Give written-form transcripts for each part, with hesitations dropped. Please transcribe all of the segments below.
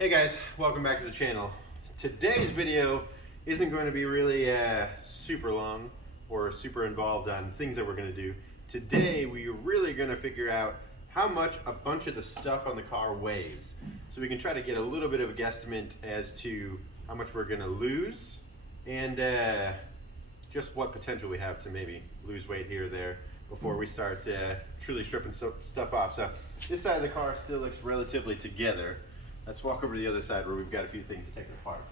Hey guys, welcome back to the channel. Today's video isn't going to be really super long or super involved on things that we're going to do. Today we're really going to figure out how much a bunch of the stuff on the car weighs, so we can try to get a little bit of a guesstimate as to how much we're going to lose and just what potential we have to maybe lose weight here or there before we start truly stripping stuff off. So this side of the car still looks relatively together. Let's walk over to the other side where we've got a few things to take apart.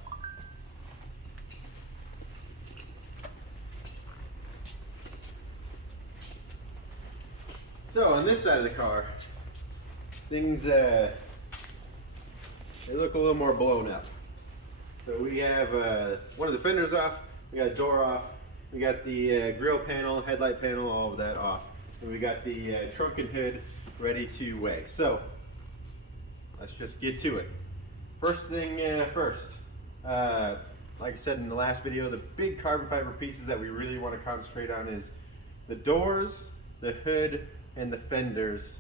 So on this side of the car, things they look a little more blown up. So we have one of the fenders off, we got a door off, we got the grill panel, headlight panel, all of that off. And we got the trunk and hood ready to weigh. So let's just get to it. First thing first, like I said in the last video, the big carbon fiber pieces that we really want to concentrate on is the doors, the hood, and the fenders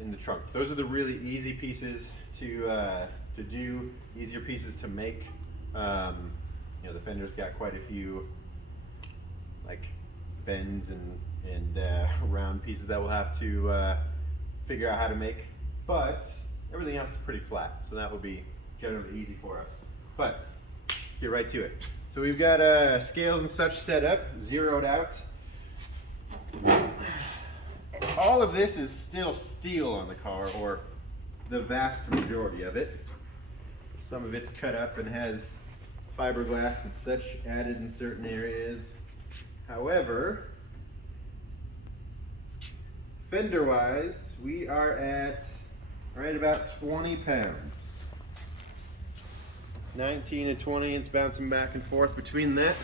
in the trunk. Those are the really easy pieces to do, easier pieces to make. You know, the fender's got quite a few like bends and round pieces that we'll have to figure out how to make, but everything else is pretty flat, so that will be generally easy for us. But let's get right to it. So we've got scales and such set up, zeroed out. All of this is still steel on the car, or the vast majority of it. Some of it's cut up and has fiberglass and such added in certain areas. However, fender-wise, we are at right about 20 pounds. 19 and 20, it's bouncing back and forth between that.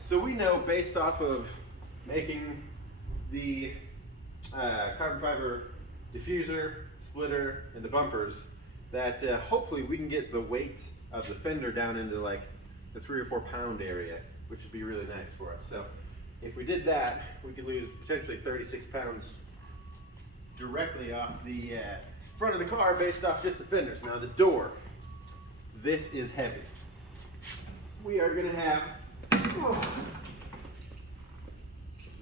So we know, based off of making the carbon fiber diffuser, splitter, and the bumpers, that hopefully we can get the weight of the fender down into like the 3 or 4 pound area, which would be really nice for us. So if we did that, we could lose potentially 36 pounds directly off the front of the car based off just the fenders. Now the door, this is heavy. We are going to have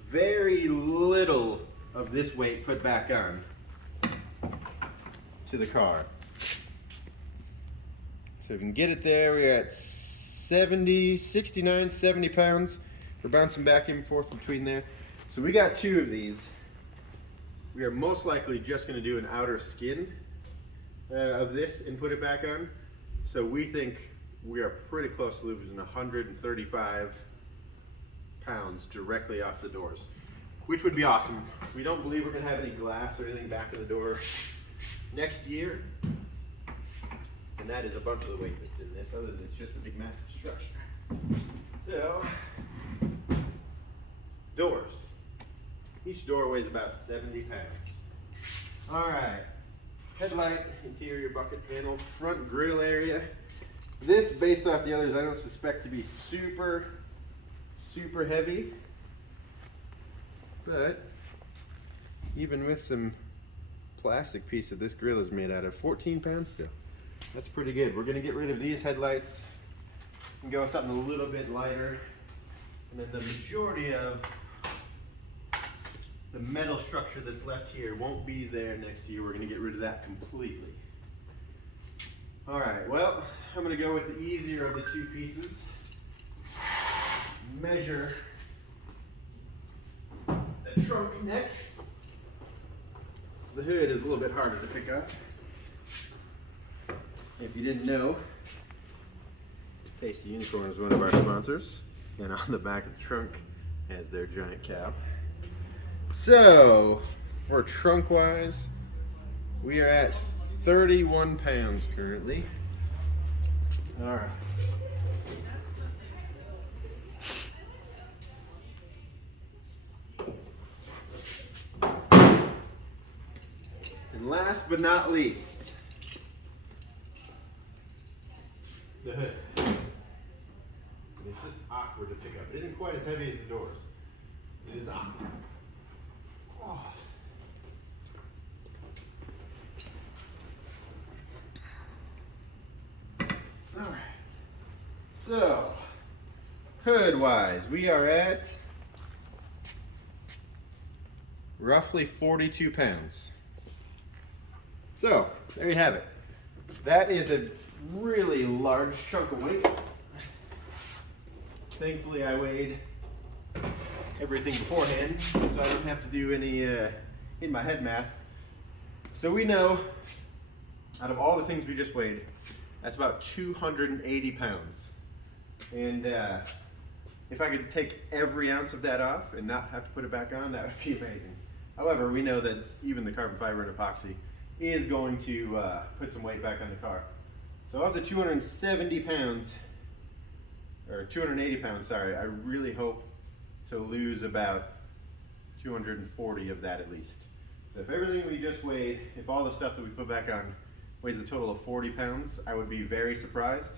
very little of this weight put back on to the car. So if we can get it there, we're at 69, 70 pounds. We're bouncing back and forth between there. So we got 2 of these. We are most likely just going to do an outer skin of this and put it back on. So we think we are pretty close to losing 135 pounds directly off the doors, which would be awesome. We don't believe we're going to have any glass or anything back of the door next year. And that is a bunch of the weight that's in this, other than it's just a big massive structure. So, doors. Each door weighs about 70 pounds. Alright, headlight, interior bucket panel, front grille area. This, based off the others, I don't suspect to be super heavy. But, even with some plastic piece that this grill is made out of, 14 pounds still. That's pretty good. We're going to get rid of these headlights and go with something a little bit lighter. And then the majority of the metal structure that's left here won't be there next year. We're going to get rid of that completely. Alright, well, I'm going to go with the easier of the 2 pieces. Measure the trunk next. So the hood is a little bit harder to pick up. If you didn't know, Tasty Unicorn is one of our sponsors, and on the back of the trunk has their giant cow. So, for trunk wise, we are at 31 pounds currently. Alright. And last but not least, the hood. It's just awkward to pick up. It isn't quite as heavy as the doors. It is awkward. Oh. So, hood wise, we are at roughly 42 pounds. So, there you have it. That is a really large chunk of weight. Thankfully, I weighed everything beforehand, so I don't have to do any in my head math. So we know, out of all the things we just weighed, that's about 280 pounds. And if I could take every ounce of that off and not have to put it back on, that would be amazing. However, we know that even the carbon fiber and epoxy is going to put some weight back on the car. So of the 270 pounds, or 280 pounds, sorry, I really hope to lose about 240 of that at least. So if everything we just weighed, if all the stuff that we put back on weighs a total of 40 pounds, I would be very surprised.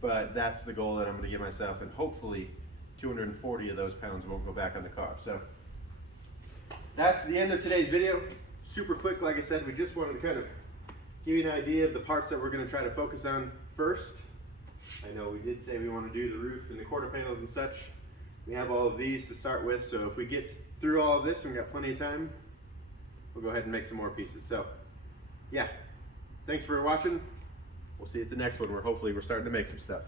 But that's the goal that I'm going to give myself, and hopefully 240 of those pounds won't go back on the car. So that's the end of today's video. Super quick, like I said, we just wanted to kind of give you an idea of the parts that we're going to try to focus on first. I know we did say we want to do the roof and the quarter panels and such. We have all of these to start with, so if we get through all of this and we've got plenty of time, we'll go ahead and make some more pieces. So yeah, thanks for watching. We'll see you at the next one where hopefully we're starting to make some stuff.